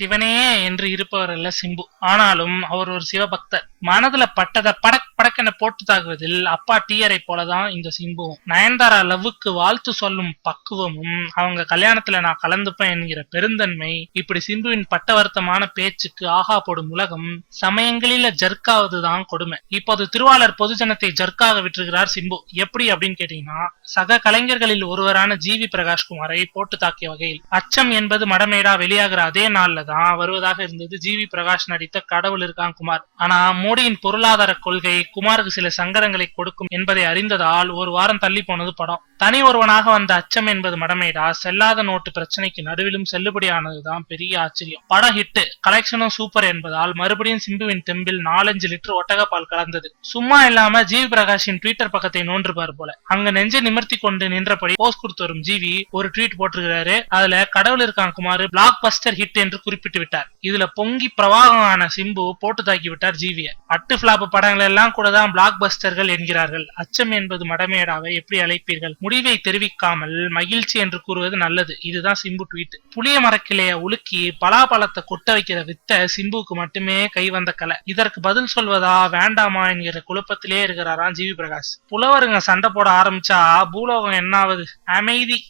சிவனே என்று இருப்பவர் அல்ல சிம்பு. ஆனாலும் அவர் ஒரு சிவபக்தர். மனதுல பட்டதை படக் படக்கென போட்டு தாக்குவதில் அப்பா டீயரை போலதான் இந்த சிம்புவும். நயன்தாரா லவ்வுக்கு வாழ்த்து சொல்லும் பக்குவமும், அவங்க கல்யாணத்துல நான் கலந்துப்பேன் என்கிற பெருந்தன்மை, இப்படி சிம்புவின் பட்ட வருத்தமான பேச்சுக்கு ஆஹா போடும் உலகம் சமயங்களில ஜர்க்காவதுதான் கொடுமை. இப்போது திருவாளர் பொதுஜனத்தை ஜர்க்காக விட்டுருக்கிறார் சிம்பு. எப்படி அப்படின்னு கேட்டீங்கன்னா, சக கலைஞர்களில் ஒருவரான ஜிவி பிரகாஷ்குமாரை போட்டு தாக்கிய வகையில். அச்சம் என்பது மடமேடா வெளியாகிற அதே நாள்ல தான் வருவதாக இருந்தது ஜிவி பிரகாஷ் நடித்த கடவுள் இருக்கான் குமார். ஆனா மோடியின் பொருளாதார கொள்கை குமாருக்கு சில சங்கடங்களை கொடுக்கும் என்பதை அறிந்ததால் ஒரு வாரம் தள்ளி போனது படம். தனி ஒருவனாக வந்த அச்சம் என்பது மடமேடா செல்லாத நோட்டு பிரச்சனைக்கு நடுவிலும் செல்லுபடியானதுதான் பெரிய ஆச்சரியம். படம் ஹிட், கலெக்ஷனும் சூப்பர் என்பதால் மறுபடியும் சிம்புவின் தெம்பில் 4-5 லிட்டர் ஒட்டக பால் கலந்தது. சும்மா இல்லாம ஜிவி பிரகாஷின் ட்விட்டர் பக்கத்தை நோன்றுபார் போல. அங்க நெஞ்சை நிமிர்த்தி கொண்டு நின்றபடி போஸ்ட் கொடுத்து வரும் ஜிவி ஒரு ட்வீட் போட்டிருக்கிறாரு. அதுல கடவுள் இருக்கான் குமார் பிளாக் பஸ்டர் ஹிட் என்று குறிப்பிட்டு விட்டார். இதுல பொங்கி பிரவாகமான சிம்பு போட்டு தாக்கி விட்டார் ஜிவிய. அட்டு பிளாப் படங்கள் எல்லாம் கூட தான் பிளாக் பஸ்டர்கள் என்கிறார்கள். அச்சம் என்பது மடமேடாவை எப்படி அழைப்பீர்கள்? முடிவை தெரிவிக்காமல் மகிழ்ச்சி என்று கூறுவது நல்லது. இதுதான் சிம்பு ட்வீட். புளிய மரக்கிளைய உலுக்கி பலாபலத்தை கொட்ட வைக்கிற வித்த சிம்புக்கு மட்டுமே கை வந்த கலை. இதற்கு பதில் சொல்வதா வேண்டாமா என்கிற குழப்பத்திலே இருக்கிறாராம் ஜிவி பிரகாஷ். புலவருங்க சண்டை போட ஆரம்பிச்சா பூலோகம் என்ன ஆகுது? அமைதி.